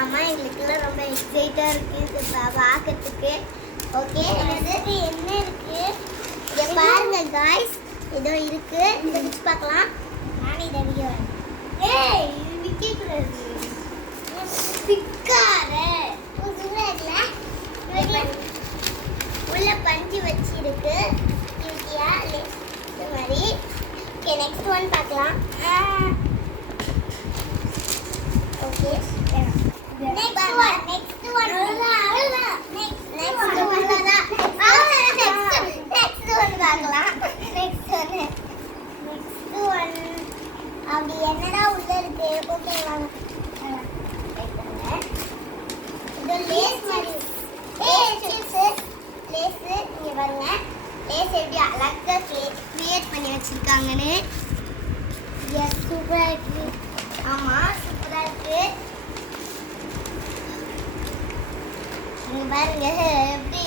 ஆமா எங்களுக்குலாம் ரொம்ப எக்ஸைட்டா இருக்கு இது பார்க்கிறதுக்கு. ஓகே இதுக்கு என்ன இருக்கு இங்க பாருங்க गाइस. ஏதோ இருக்கு இத பிச்சு பார்க்கலாம். நான் இத வீடியோ ஏய் இது விக்கி கூடாது. பிக்காரே புதுசா இல்ல உள்ள பஞ்சு வச்சி இருக்கு. கியூட்டியா இந்த மாதிரி. ஓகே நெக்ஸ்ட் ஒன் பார்க்கலாம். Okay next one next one பார்க்கலாம். next one அப்படி என்னடா உள்ள இருக்கு. ஓகே வாங்க இது லேஸ் மாதிரி. சிப்ஸ் லேஸ் இங்க பாருங்க. லேஸ் எப்படி அழகா கிரியேட் பண்ணி வச்சிருக்காங்கன்னு. எஸ் சூப்பரா இருக்கு. ஆமா சூப்பரா இருக்கு. இங்க பாருங்க எப்படி